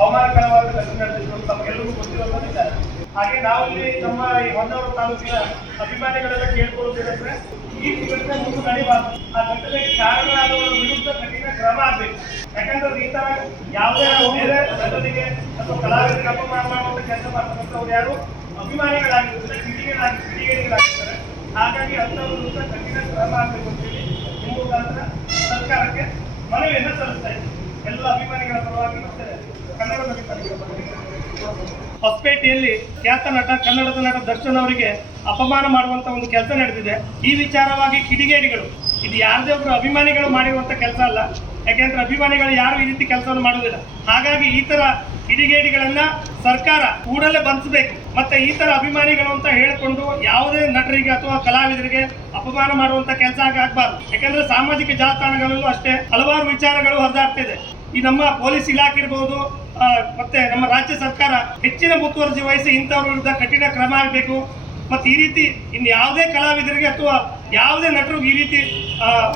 ಅವಮಾನಕರವಾದ ಘಟನೆ ನಡೆದಿದ್ದು ತಮಗೆಲ್ಲರಿಗೂ ಗೊತ್ತಿರುವಂತ ವಿಚಾರ. ಹಾಗೆ ನಾವು ಇಲ್ಲಿ ನಮ್ಮ ಈ ಹೊನ್ನಾವರ ತಾಲೂಕಿನ ಅಭಿಮಾನಿಗಳೆಲ್ಲ ಕೇಳ್ಕೊಳ್ಳುವುದೇನೆಂದ್ರೆ ಈ ಘಟನೆ ಮುಂದೆ ನಡೀಬಾರ್ದು. ಆ ಘಟನೆಗೆ ಕಾರಣರಾದವರ ವಿರುದ್ಧ ಕಠಿಣ ಕ್ರಮ ಆಗಬೇಕು. ಯಾಕಂದ್ರೆ ಈ ತರ ಯಾವುದೇ ಬೇರೆ ಜನರಿಗೆ ಅಥವಾ ಕಲಾವಿದರಿಗೆ ಅಪಮಾನ ಮಾಡುವಂತ ಕೆಲಸ ಮಾಡ್ತಕ್ಕಂಥವ್ರು ಯಾರು ಅಭಿಮಾನಿಗಳಾಗಿರ್ತಾರೆ, ಕಿಡಿಗೇಡಿಗಳಾಗಿರ್ತಾರೆ. ಹಾಗಾಗಿ ಅಂಥವ್ರ ವಿರುದ್ಧ ಕಠಿಣ ಕ್ರಮ ಆಗಬೇಕು ಅಂತೇಳಿ ನಿಮ್ಮ ಮುಖಾಂತರ ಸರ್ಕಾರಕ್ಕೆ ಮನವಿಯನ್ನು ಸಲ್ಲಿಸ್ತಾ ಇದ್ದೀವಿ. ಎಲ್ಲ ಅಭಿಮಾನಿಗಳ ಪರವಾಗಿ ಮತ್ತೆ ಕನ್ನಡದ ಅಭಿಮಾನಿಗಳ ಪರವಾಗಿ ಹೊಸಪೇಟೆಯಲ್ಲಿ ಖ್ಯಾತ ನಟ ಕನ್ನಡದ ನಟ ದರ್ಶನ್ ಅವರಿಗೆ ಅಪಮಾನ ಮಾಡುವಂತ ಒಂದು ಕೆಲಸ ನಡೆದಿದೆ. ಈ ವಿಚಾರವಾಗಿ ಕಿಡಿಗೇಡಿಗಳು, ಇದು ಯಾರದೇ ಒಬ್ಬರು ಅಭಿಮಾನಿಗಳು ಮಾಡಿರುವಂತ ಕೆಲಸ ಅಲ್ಲ. ಯಾಕೆಂದ್ರೆ ಅಭಿಮಾನಿಗಳು ಯಾರು ಈ ರೀತಿ ಕೆಲಸವನ್ನು ಮಾಡುವುದಿಲ್ಲ. ಹಾಗಾಗಿ ಈ ತರ ಕಿಡಿಗೇಡಿಗಳನ್ನ ಸರ್ಕಾರ ಕೂಡಲೇ ಬಂಧಿಸಬೇಕು. ಮತ್ತೆ ಈ ತರ ಅಭಿಮಾನಿಗಳು ಅಂತ ಹೇಳಿಕೊಂಡು ಯಾವುದೇ ನಟರಿಗೆ ಅಥವಾ ಕಲಾವಿದರಿಗೆ ಅಪಮಾನ ಮಾಡುವಂತ ಕೆಲಸ ಆಗಬಾರ್ದು. ಯಾಕಂದ್ರೆ ಸಾಮಾಜಿಕ ಜಾಲತಾಣಗಳಲ್ಲೂ ಅಷ್ಟೇ ಹಲವಾರು ವಿಚಾರಗಳು ಹರಿದಾಡ್ತಿದೆ. ಈ ನಮ್ಮ ಪೊಲೀಸ್ ಇಲಾಖೆ ಇರಬಹುದು, ಮತ್ತೆ ನಮ್ಮ ರಾಜ್ಯ ಸರ್ಕಾರ ಹೆಚ್ಚಿನ ಮುತುವರ್ಜಿ ವಹಿಸಿ ಇಂಥವ್ರ ವಿರುದ್ಧ ಕಠಿಣ ಕ್ರಮ ಆಗಬೇಕು. ಮತ್ತೆ ಈ ರೀತಿ ಇನ್ನು ಯಾವುದೇ ಕಲಾವಿದರಿಗೆ ಅಥವಾ ಯಾವುದೇ ನಟರಿಗೆ ಈ ರೀತಿ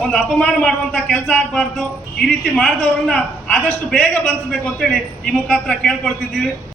ಒಂದು ಅಪಮಾನ ಮಾಡುವಂತ ಕೆಲಸ ಆಗಬಾರ್ದು. ಈ ರೀತಿ ಮಾಡಿದವರನ್ನ ಆದಷ್ಟು ಬೇಗ ಬಂಧಿಸಬೇಕು ಅಂತೇಳಿ ಈ ಮುಖಾಂತರ ಕೇಳ್ಕೊಳ್ತಿದ್ದೀವಿ.